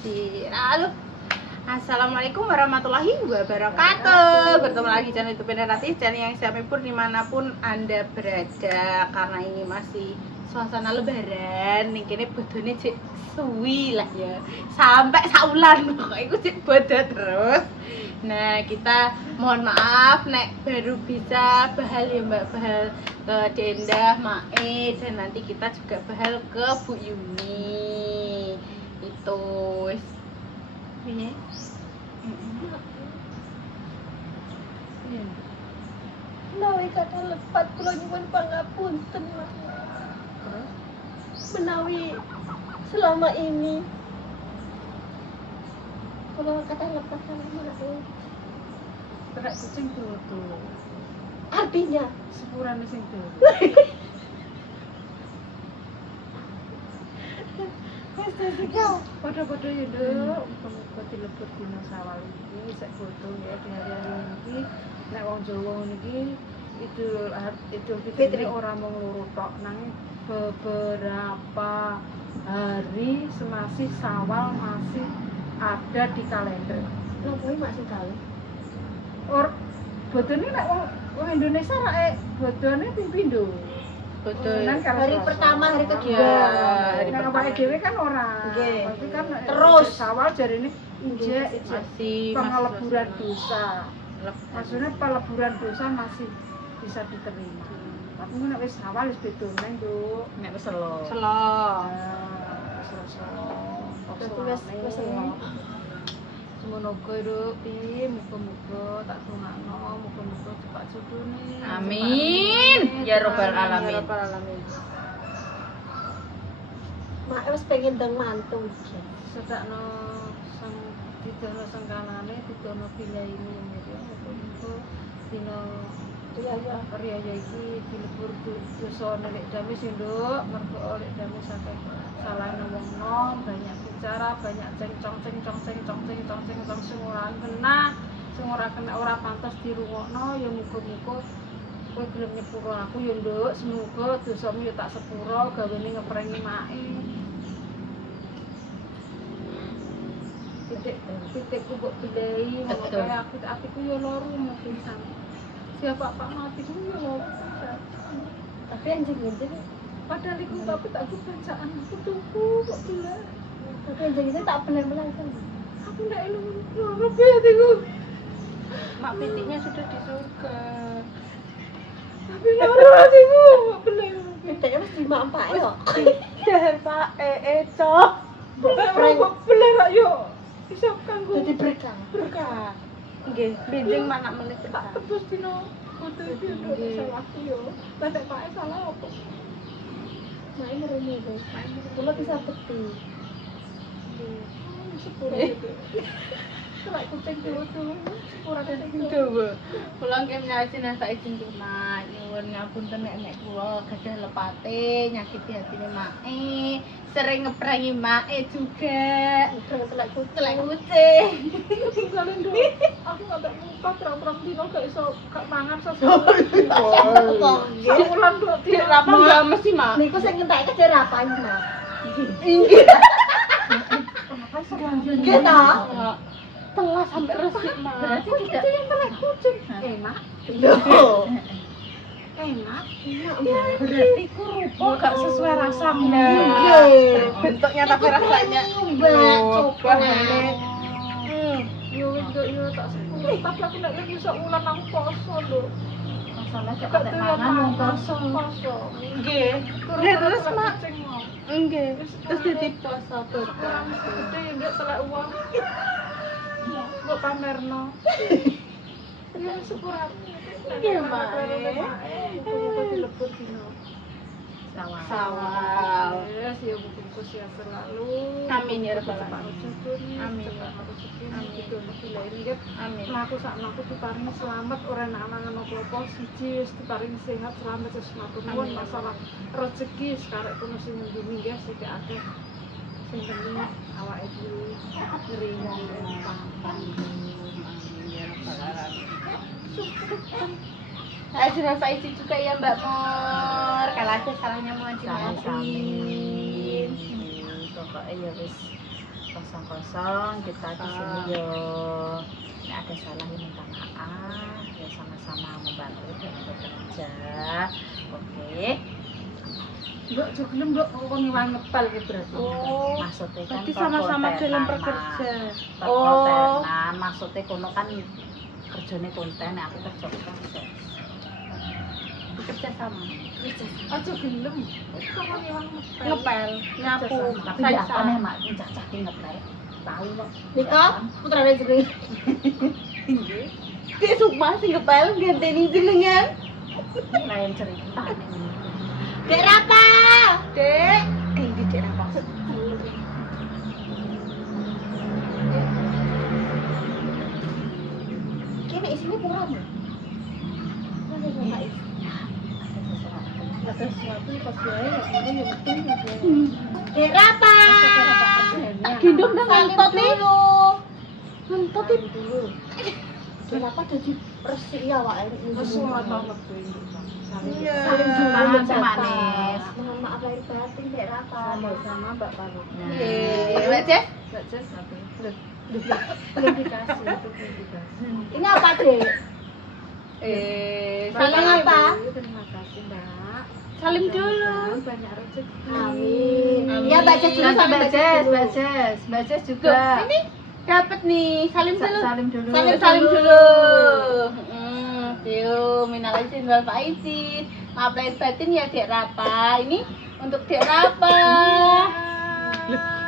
Halo. Assalamualaikum warahmatullahi wabarakatuh. Bertemu lagi channel YouTube Ratis, channel yang siapapun dimanapun Anda berada. Karena ini masih suasana lebaran, nih kini bodone cek suwi lah ya. Sampai saulan pokoknya iku cek bodo terus. Nah, kita mohon maaf nek baru bisa bahal ya Mbak, bahal ke Dendah, Mae, dan nanti kita juga bahal ke Bu Yuni. Itu ini menawi kata lepat kula nyuwun pangapunten Mas. Menawi selama ini kula kata lepat kan menawi Berak kucing tutu. artinya Sepurane sing tutu. wis dadi Padha-padha ya, Nduk. Muga dilebur dina Sawal iki sek foto ya di hari-hari iki. Nek wong Jawa niki Idul Fitri ora mung loro tok, nanging beberapa hari semasih Sawal masih ada di kalender. nopo masih kali. Bodone nek wong Indonesia rae bodone ping pindho. betul. Hari pertama, hari kedua. Ya, hari Nek pertama. awake dhewe kan ora. Nggih. Tapi kan Terus. Sawal jarine injek Masih pengeleburan dosa. Maksudnya peleburan dosa masih bisa diterima. Tapi nek wis Sawal wis beda neng, Nduk. nek wis selo. Wis selo. Semono Nduk, muga-muga tak dongakno, muga-muga cepat jodone. Amin. Ya Rabbal alamin. Ya Rabbal alamin. Mak wis pengen ndang mantu iki. Sedakno sang didono sengkanane, didono bilaine ya. Muga-muga dina Iya. riyaya iki dilebur dosa nek damai sing Nduk, mergo oleh damai saking salah ngomongno, banyak bicara, banyak cengcong sing ora kena, sing ora kena ora pantes dirungokno ya muga-muga kowe gelem nyepuro aku ya Nduk, semoga dosamu ya tak sepuro, gawene ngeprengi mae. Titikku mbok bedai, ngono Betul. kae atiku ya loro mungkin sang. Siapa Pak matiku ya loro. Tapi anjing-anjing Padahal iku tapi tak aku bacaan aku tuku kok gila. tapi anjing-anjing tak bener-bener kan. Aku ndak elu loro hatiku. Mak pitiknya sudah di surga. Tapi loro hatiku kok bener. Pitiknya wis dimampake kok. Ya Pak, cok. Kok bener ayo. Bisa kanggo Jadi berkah. berkah. Nggih, benjing manak menit Tak Pak. tebus dino foto iki nduk Nggih. salahku yo. Lah nek Pak salah apa? Main ngerene iki. Kula bisa peti. Sepuro gitu. Selak kucing tuh sepuro kucing tuh. Coba. Pulang ke nyasin sak izin cuma nyuwun ngapunten nek kula gadah lepate nyakiti hatine Mae. Sering ngeprangi Mae juga. Udah telak Telek kucing. kucing. Tinggalin dong. Aku nggak ada muka terang-terang dino gak iso gak mangan Kok nggih? Saulan dua Tidak tiap apa enggak mesti Mak. Niku sing ngentekake dhewe rapane, Mas. Inggih. Nggih ta? Telah sampai resik Mak. Berarti kita yang telek kucing. Enak. Loh. Enak. Berarti ku rupa gak sesuai rasanya. Nggih. Bentuknya tapi rasanya. Mbak, Oh, coba. Yo itu yo tak sepuluh. Tapi aku nggak lagi saulan aku poso loh. Masalah Gak gak mangan wong poso. Poso. Nggih. Lah terus Mak. Nggih. Terus jadi poso Kurang gede ya nggak telek uang. Buat pamerno. Ya sepurane. Iya, Mak. Muga-muga dilebur dino. Sawal. Yes, ya muga-muga sehat selalu. Amin ya Rabbal Cepat alamin. rezeki, Amin. cepat rezeki, Amin. gitu dilair nggih. Amin. Mlaku sak mlaku diparingi selamat ora enak angan apa-apa, siji wis diparingi sehat selamat wis matur nuwun Amin. masalah rezeki sekarek kuno sing ngendi nggih sik akeh. Sing penting awake dhewe nrimo rempang. Sudah saya izin juga ya Mbak Mor. Kalau ada salahnya mohon dimaafin. Pokoknya ya wis kosong-kosong kita di sini yo. Nek ada salah ya minta maaf, ya sama-sama membantu dan bekerja. Oke. Mbok jo gelem mbok kok ngiwang ngepel iki berarti. Maksudnya kan Berarti sama-sama dalam bekerja. perkontenan, maksudnya kono kan kerjane konten, aku kerja proses. Bekerja sama. Aja gelem. Kok ngiwang ngepel. Ngepel, nyapu, Tapi ya apa nih mak cacah ngepel. Tahu kok. Nika putrane jeneng. Dek sumpah sing ngepel ganteni jenengan. Lain cerita nih. Dek Rapa. Dek, iki Dek apa? Kene isine kurang. Mana sama is? Ada sesuatu pas wae ya ngono ya betul ya. Dek Rapa. Gendong nang ngentot nih. Ngentot dulu. Dek Rapa dadi resik ya awake. Wes ora tau metu Iya. Saling dulu Tangan Dek Rapa. manis. Mohon maaf lahir batin Dek Rapa. sama Mbak Panu. Oke, Mbak Jess. Mbak Jess apa? Belum dikasih itu belum dikasih. Ini apa, Dek? Saling apa? Terima kasih, Mbak. Salim dulu. Banyak rezeki. Amin. Amin. Iya, baca dulu Nanti sampai Mbak Jess, Mbak Jess, Mbak Jess juga. Ini dapat nih. Salim dulu. Salim dulu. Salim dulu. Minal aizin wal faizin. Maaf lahir batin ya Dek Rapa. Ini untuk Dek Rapa.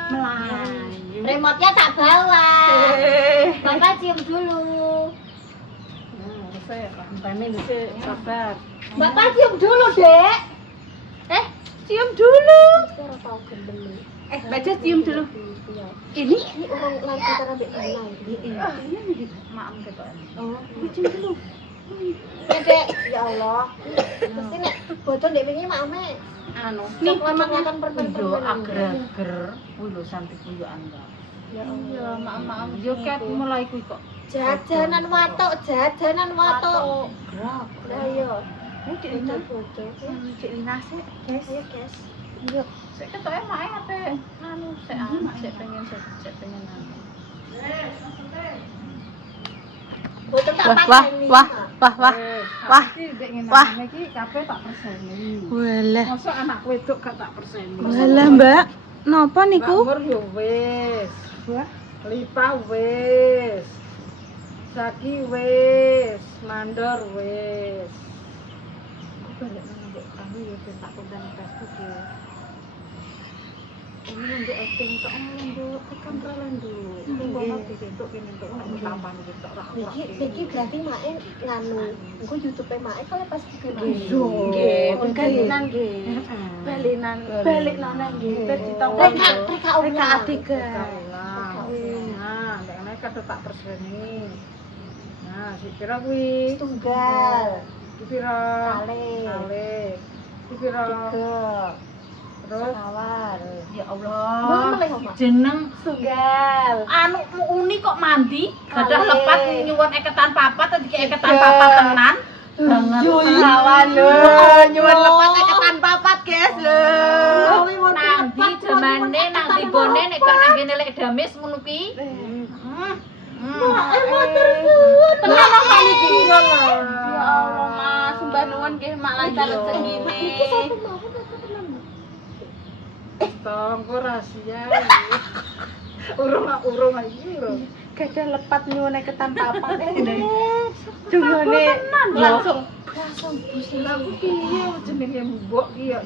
Melayu. Remote-nya tak bawa. Bapak cium dulu. Saya Pak. Sabar. Bapak cium dulu, Dek. Cium dulu. Ora tau gendeng. Baca cium dulu. Iya. Ini Ini orang lain kata ambek lain. Maaf gitu. Oh, cium dulu. Ya, Dek. Ya Allah. Terus ini bocor Dek pengen mame. anu. Nih, Nih, makan Yo permen-permen. ager-ager, kuwi lho sampe kuyukan Mbak. Ya iya, maaf. Yo ket mulai kuwi kok. Jajanan watok, jajanan watok. Gerak. Lah yo. Ini Cik Lina. Bocor. Cik Lina sih. Ayo, guys. Iya. Sik ketoke mae ape anu sik anak sik pengen anu. Bocor tak Wah, pateni. wah. Wah. Wah. Iki kabeh tak perseni. Walah. Mosok anak wedok gak tak perseni. Walah, Mbak. Napa niku? Umur yo wis. Wah. Lipa wis. Saki wis, mandor wis. Aku balik nang mbok kamu ya ben tak konten Facebook ya. Ini untuk acting tok mbok tekan ralan dulu. Mbok mau dibentuk kene entuk tampan gitu rak. Iki berarti main nganu. Engko YouTube-e main kalau pas Nggih, balinan nggih. Balinan, balik nana nggih. Ben ditakon. Reka adegan. Nah, nek ana kadhe tak perseni. Nah, si pira kuwi? Tunggal. Ki pira? Kalih. Kalih. Ki pira? Tiga. Terus Kawan. Ya Mau Allah. meleh omah. Jeneng Tunggal. anu uni kok mandi, gadah Kalih. lepat nyuwun eketan papat atau dikek eketan papat tenan. Banget. Lawan lho, nyuwun lepat eketan papat, guys lho. Nang di jamane nang di bone nek gak nang kene lek damis ngono ki. Tenang apa niki? Ya Allah, Mas, sembah nuwun nggih mak lancar rezekine. Iki satu mau apa tenan? tonggo rahasia. Urung iki lho. Gadah lepat nyuwun eketan papat. Dungane langsung Aku piye jenenge mbok ki ya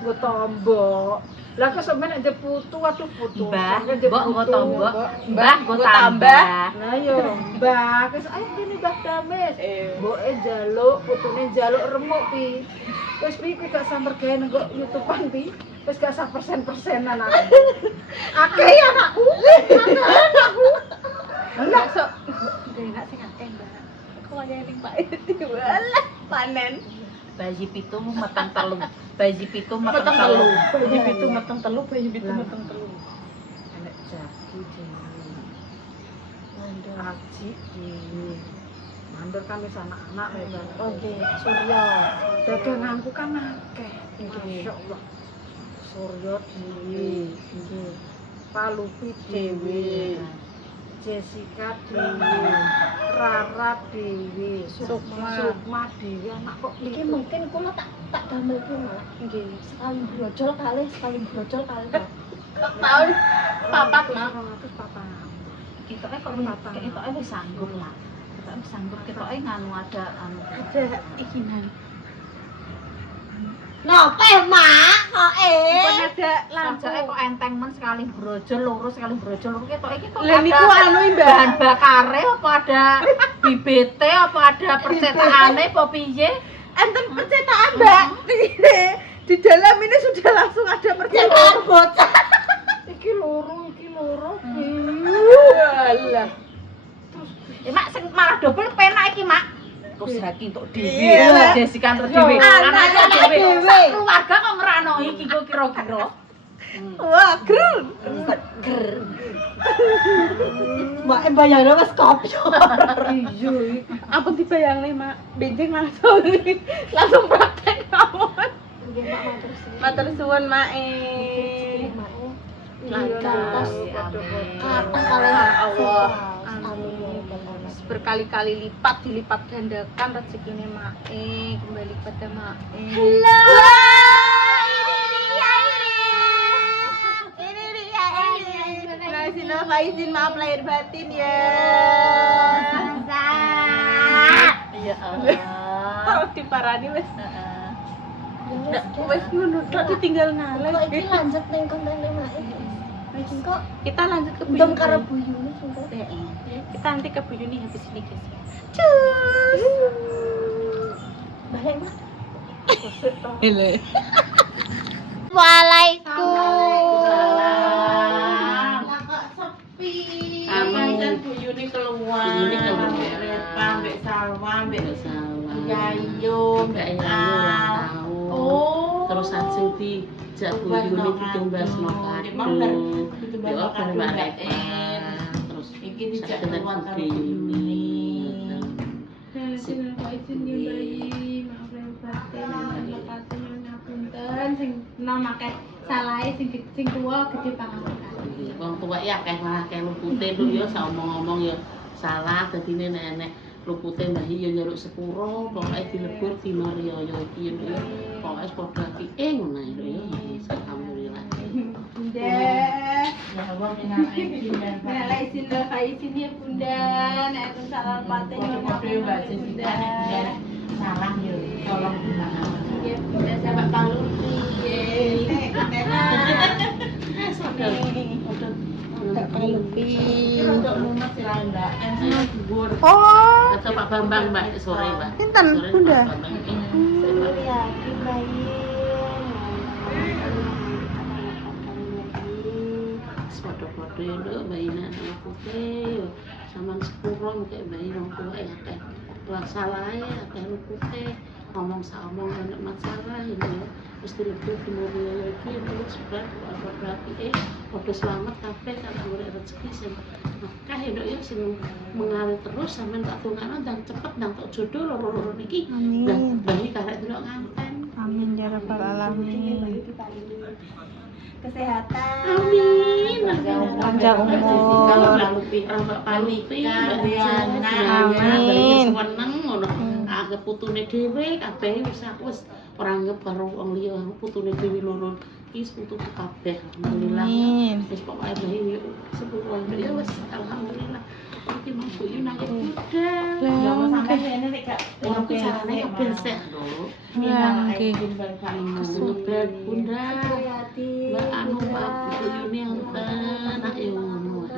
nggo tombok. Lah kok sampeyan aja putu, waduh putu. Mbah, Sampeyan aja mbok nggo putu, tombok. Mbok. Mbah nggo Nggo tambah. Nah yo, Mbah, wis ayo kene Mbah Damis. Mboke njaluk, putune njaluk remuk pi. Wis pi kowe gak samper gawe nang YouTube-an pi. Wis gak sak persen-persenan aku. Akeh ya anakku. Lah sok enak sing akeh, Mbak. Kok aja ning Pak. Walah, panen. Bayi pitu meteng telu. Bayi pitu meteng Meteng telu. telu. Bayi pitu meteng telu, bayi pitu meteng telu. Enek jaki dhewe. Mandor aji dhewe. Mandor kan wis anak-anak lebar. Oke, Surya. Daganganku kan akeh. Masyaallah. Surya dhewe. Nggih. Palupi dhewe, Jessica dhewe, Rara dhewe, Sukma dhewe. Anak kok Iki mungkin kula tak damel ki malah. Nggih, sekali brojol kali. Tahun papat mah. 200 Ketoke kok ketoke wis sanggup lah. Ketoke wis sanggup, ketoke nganu ada Ada ikinan. Nopo Mak? Kok Bukan ada lampu. Sajake kok enteng men sekali brojol loro ketoke iki kok Lah niku anu Mbak. bahan bakare apa ada bibite apa ada percetakane apa piye? Enten percetakan Mbak. Di dalam ini sudah langsung ada percetakan. bocah. iki loro. Alah. Mak sing malah dobel penak iki, Mak. Terus saiki entuk Iya. dhewe, Jessica entuk dhewe. Anaknya Anaknya dhewe. dhewe. Sak keluarga kok ngerano iki kok kira-kira. Wah, keren. Mak bayangno wis kopyo. Iya Apa dibayangne, Mak? Benjing langsung praktek mawon. Nggih Mak matur suwun. Matur suwun, Mak. Lantas Amin. kapan kalian Allah. Amin ya rabbal alamin. Berkali-kali dilipat gandakan rezekine Mak. Kembali pada Mak. Halo. Izin maaf lahir batin ya. Ya Allah. Oh, diparani wis. Heeh. Wis ngono tok ditinggal ngalih. Kok iki lanjut ning kontene Mak. Wis kok Kita lanjut ke Bu ndem Yuni. karo Bu Yuni singkok. Kita nanti ke Bu Yuni habis ini guys. Cus. Balik Mak. Waalaikumsalam. Kok sepi. Kan Bu Yuni keluar. Ambek Repa, ambek Salwa, ambek Yayu, ambek Al. Oh. Terus ajeng dijak Bu Yuni ditumbasno kado. Ya bareng Mbak Repa. Terus Iki dijak sakit keluar karo Bu Bu Yuni. Izin bayi, maaf lahir batin, batin ngapunten sing nomake salahe sing tuwa gede pangapunten. Wong tuwa ya akeh malah akeh lupute lho ya saomong-omong ya salah dadine nek lupute Mbah ya nyaruk sepuro pokoke dilebur dina riyaya iki ya pokoke padha apike ngono ae lho ya alhamdulillah. Bunda, ya Allah minal izin dan faizin ya Bunda, nek salah paten yo ngapunten Bunda. Salah yo, tolong gimana? Ya Bunda sampai palu piye. Tak kalupi. Untuk lumet silakan Mbak. Yang sama bubur. Oh. Kata Pak Bambang Mbak sore Mbak. Pinten, Sore Bunda? Pak Bambang. Ya, bayi. Foto-foto lho bayine anak putih yo sampean sepuro kayak bayi wong tuwa ya akeh wasalahe akeh putih ngomong saomong nek masalah ini ya wis dilebur dimulya iki terus sebab apa padha selamat kabeh kan urip rezeki sing akeh yo ya sing mengalir terus sampean tak dongakno ndang cepet ndang tok jodoh loro-loro niki ndang bayi karek delok nganten. Amin ya rabbal alamin. Kesehatan. Amin. Panjang umur. Palupi, Amin. seneng ngono. Anggap putune dhewe kabeh wis aku wis ora anggap karo wong liya, putune dhewe loro iki putu kabeh. Alhamdulillah. Amin. Wis pokoke bae sepuro ya wis alhamdulillah. Iki mau kuwi nang budal. Lah, Sampai ini nek gak Ora carane besek lho. Kesupen bunda. Mbak anu Mbak Bu Yuni enten nak yo ngono.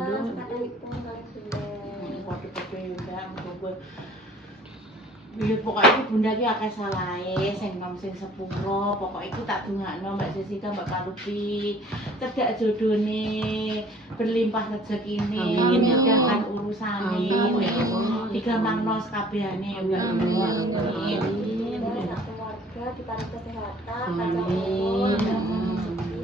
Iya pokoknya Bunda ki akeh salahe sing nom sing sepuro, pokoke iku tak dongakno Mbak Jessica, Mbak Palupi, cedak jodone, berlimpah rezekine, Amin, ya dimudahkan Allah. urusane, Amin, ya Allah. digampangno sakabehane Mbak. Amin. satu keluarga diparing kesehatan, Amin. panjang umur, dan rezeki.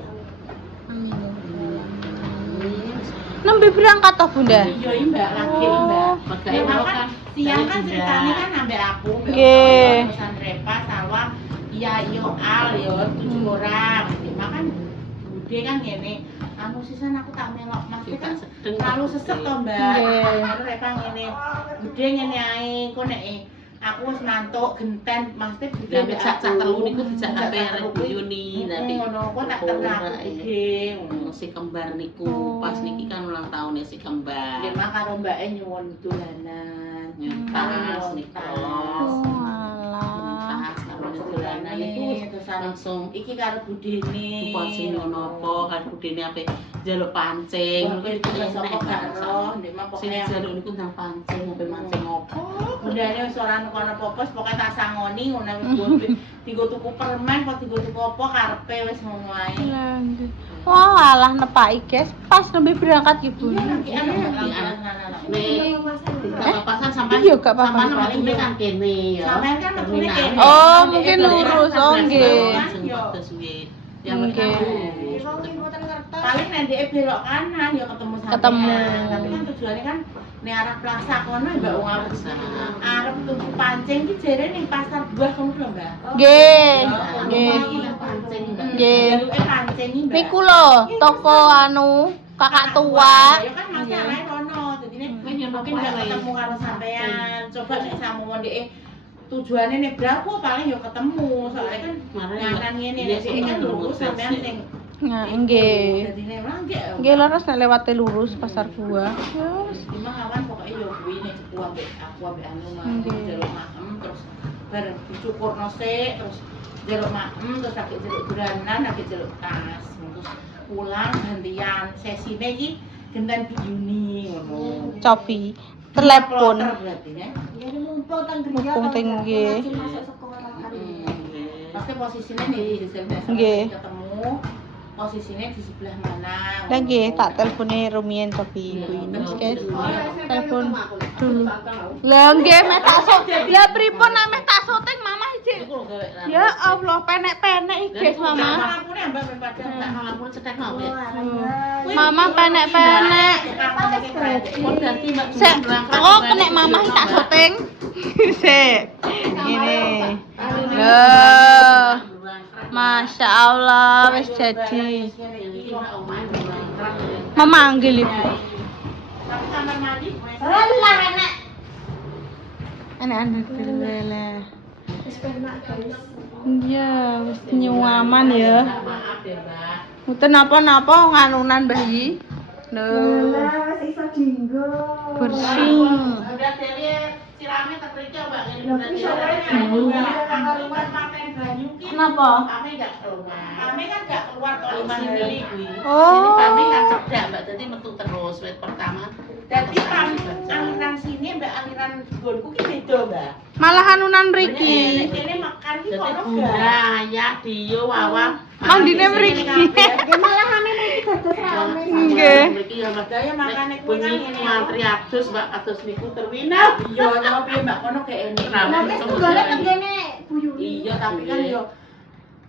Nembe berangkat toh Bunda? Iya Mbak lagi Mbak. Makanya Memang kan siang kan ceritanya kan ambek aku, Nggih. pesan Repa, Salwa, iya yo Al yo 7 orang. Makan budhe kan ngene. Anu sisan aku tak melok Mas Kita kan sedeng. terlalu sesek to, Mbak. Nggih. Baru rek ngene. Budhe ngene ae, kok nek aku wis nantuk genten Mas budhe Ya becak cah telu niku dijak kabeh arek Yuni tapi ngono kok tak ternak budhe ngono. si kembar niku pas niki kan ulang tahunnya si kembar. Dia mah karo mbake nyuwun dolanan. Nyuntas niku. Alah. Tas karo dolanan niku terus langsung iki karo budene. Upah sing ngono apa kan budene ape njaluk pancing Ngono ngono iki iki sapa karo ndek mah sing pokoke njaluk niku nang pancing ape mancing opo. budane wis ora kono popos pokoke tak sangoni ngono wis digo tuku permen apa digo tuku apa karepe wis ngono ae. Wah, alah nepaki guys, pas nembe berangkat ibu. Iki anak Nih, tidak papasan sampai Iya, gak apa-apa. sampai paling kan kene ya. Sampeyan kan metune kene. Oh, mungkin lurus, oh nggih. Ya Nggih. Wong iki mboten ngertos. Paling nek dhek belok kanan ya ketemu sampeyan. Ketemu. Tapi kan tujuannya kan nek arah plaza kono Mbak wong arep tuku pancing iki jere ning pasar buah kono lho, Mbak. Nggih. Nggih. Pancing, Mbak. Nggih. Jaluke pancing iki, Mbak. Niku lho, toko anu kakak tua. Ya kan masih arahe kono. Dadine Kowe nyono mungkin nggak ketemu karo sampean. Coba nek samuwon dhek tujuannya nek berapa paling ya ketemu. Soalnya kan nganan ngene nek dhek kan lurus sampean sing Nah, nggih. dadine mangke. Nggih lurus nek lewate lurus pasar buah. Ya wis. Cuma kawan pokoknya yo kuwi nek cepu ambek aku ambek anu mah Nggih. jaluk makem terus bareng dicukurno sik terus jaluk makem terus lagi jaluk dolanan lagi jaluk tas terus pulang gantian sesine iki genten di Juni ngono. Copi. Telepon. Plotter berarti ya. Ya mumpung teng griya. Mumpung teng nggih. Masuk sekolah hari. Pasti posisinya nih di sebelah Nggih. ketemu posisinya di sebelah mana. Lah nggih, tak telpone rumiyin Copi kuwi. Terus guys, telepon dulu. Lah nggih, mek tak sok. Lah pripun nek mek tak syuting Mama ijik. Ya Allah, penek-penek iki guys Mama. Lampune ambek padang tak Lampu cetek mau ya. Mama penek-penek. Kok dadi Mbak Sik, oh kenek Mama iki tak syuting. Sik. Ngene. Loh. Masya Allah, wis jadi. Memanggil ibu. Tapi kamar mandi Lah anak. Anak-anak lah. Wis penak guys. Iya, wis nyaman ya. Maaf ya, Mbak. Mboten napa-napa nganunan bayi. Lho, Lah wis iso dinggo. bersih. Udah dari sirame tak periksa Mbak ini Lah, udah bisa dari. Kenapa? Kami enggak keluar. Kami kan gak keluar kalau mandi beli kuwi. Oh. Kami kan cedak Mbak, jadi metu terus wet pertama. Dadi aliran sini mbak aliran gonku ki beda, Mbak. Malah anunan Nek mriki. kene makan ki Jadi kono bunda, gak. ayah, Dio, Wawa. Mandine mriki. Ya malah kami iki dados rame. Nggih. Mriki ya Mbak. Daya makane kuwi kan Bunyi ngene. ngantri atus Mbak, atus niku terminal. Iya, ya piye Mbak kono gak enak. Kenapa? Lah wis tunggale teng kene Bu Yuni. Iya, tapi kan yo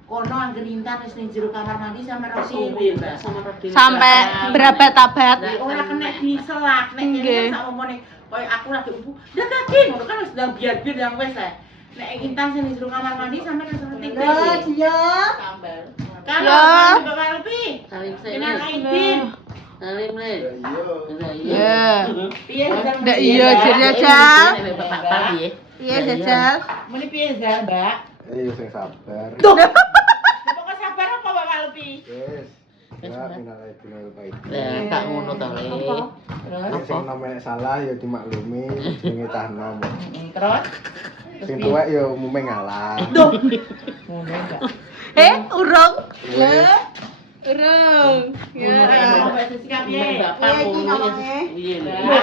kono angger intan wis ning jero kamar mandi sama Suwi Rasul. Mbak, sama Rodin. Sampai berabad-abad. Ora kena diselak nek kene Nggih. kan sak omone koyo aku lagi ubu. Daging ngono kan wis ndang biar-biar yang wis ae. Nek intan sing ning jero kamar mandi sampe nang seperti Lah dia. Sambal. Kan Ya. Bapak Alpi. Salim Kenal saya. Aidin. Salim le. Ya. Piye Zal? Ndak iya jajal. Bapak Pak ya. Iya jajal. Muni piye Zal, Mbak? Iya, sing sabar. Pokok sabar apa Bapak Alpi? Yes. Ya, minal aidin wal faizin. Tak ngono ta le. Nek sing namanya salah ya dimaklumi, sing cah nom. Terus Sing tuwek ya umume ngalah. Urung. Wes, Urung. ya Bapak sikap piye? Bapak ngono ya. Iya lho.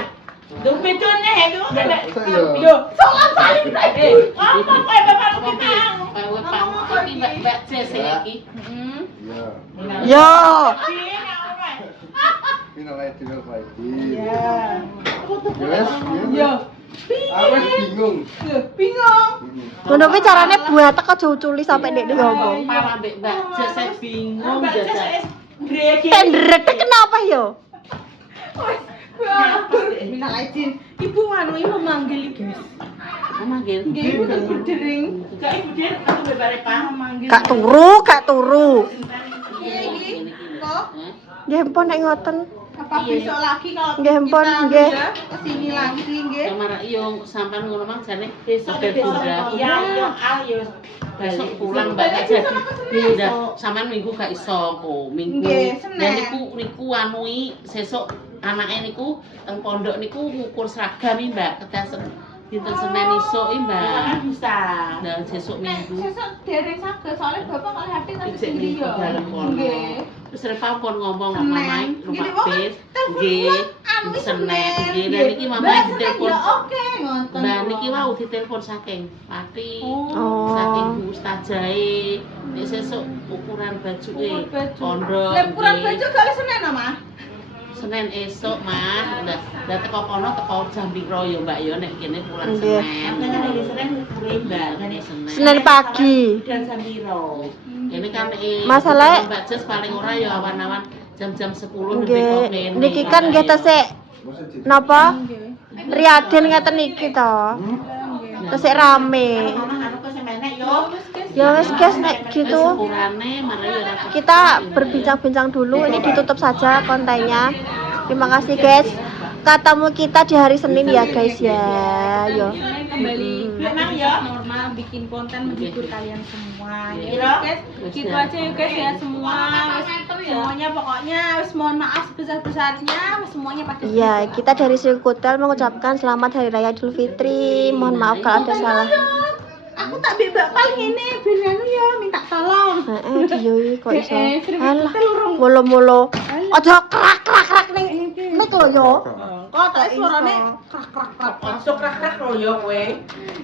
Dong bedone iku kan. masa ya. Yo, salam salim saiki. Apa kowe Bapak Alpi mau? Pak Pak iki Mbak Jesse iki. Iya. Yo. Piye nek ora? Minal aidin wal faizin. Ya. Yes, Yo. Aku wis bingung. Bingung. Ngono kuwi carane buat teko cuculi sampai ndek ngomong. Para Mbak Jesse bingung Mbak jajal. Jess breki. Tendret kenapa yo? Minal aidin. Ibu anu iki memanggil guys. Manggil. Nggih, ibu kan berdering. Gak ibu den aku bebare paham manggil. Gak turu, gak turu. Iya iki. Nggih empon nek ngoten. Apa besok lagi kalau Nggih, Empon, kita nggih. udah kesini lagi nggih. Kamar iyo sampean ngono mang jane besok udah. Iya, ayo. Besok pulang Mbak gak jadi. Udah sampean minggu gak iso kok. Minggu. Nggih, Senin. Dan niku anui sesuk anake niku teng pondok niku ngukur seragam iki Mbak. Kedah dinten Senin isuk iki Mbak. Bisa. Dan sesuk minggu. Sesuk dereng saged soalnya bapak kalau hati tapi Ijek sendiri ning ya. dalem kono. Nggih. Terus Reva pun ngomong Senin. mamae Gini, rumah Wong, bis. telepon Nggih. anu Senin nggih. Dan Nggih. niki Mbak, mamae Senin ditelepon. ya oke ngoten. Mbak niki wau ditelepon saking Pati. Oh. Saking Bu Ustazae. Nek sesuk ukuran bajuke pondok. Lek kurang nggih. baju gak oleh Senin no, Mas? Senin esuk mah. Lah teko kono teko jam piro ya Mbak ya nek kene pulang Nggih. Senin. Makanya dari Senin ngukurin Mbak kan ya. Senin pagi. Dan Sambiro. Ini kan Masalah- Mbak Jes paling ora ya awan-awan jam-jam 10 Nggih. Niki kan nggih tesik napa? Riaden ngeten niki to. Tesik rame. Anu kok semenek yo. Ya wis guys nek gitu. Sepurane malah ya ora Kita berbincang-bincang dulu, ini ditutup saja kontennya. Terima kasih guys. Ketemu kita di hari Senin ya guys ya. Yo. Kembali Memang ya. normal bikin konten menghibur kalian semua. Jadi Iya. guys, gitu aja ya guys ya semua. Semuanya pokoknya wis mohon maaf sebesar-besarnya wis semuanya pada Iya, kita dari Srikutel mengucapkan selamat Hari Raya Idul Fitri. Mohon maaf kalau ada salah. Aku tak bebak paling ini ben anu ya minta tolong. Diyoi kok iso. Srikutel Alah, urung. molo-molo. Aja krak ning nek lho yo. Kok tak suarane krak-krak-krak. Masuk krak-krak lo yo kowe.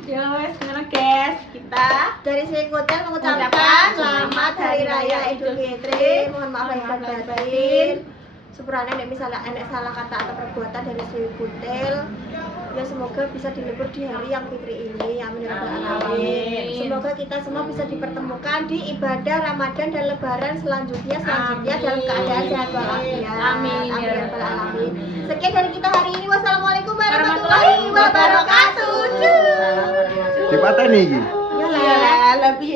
Ya wes gimana guys? Kita Dari Srikutel mengucapkan selamat Hari Raya Idul Fitri. Mohon maaf lahir dan batin. Sepurane nek misalnya enek salah kata atau perbuatan dari Srikutel. Ya semoga bisa dilebur di hari yang fitri ini. Amin ya rabbal alamin. Semoga kita semua bisa dipertemukan di ibadah Ramadan dan Lebaran selanjutnya dalam keadaan sehat walafiat. Amin, Amin ya ya rabbal alamin. Sekian dari kita hari ini. Wassalamualaikum warahmatullahi warahmatullahi wabarakatuh. wabarakatuh. Dipateni iki. Ya Ya lebih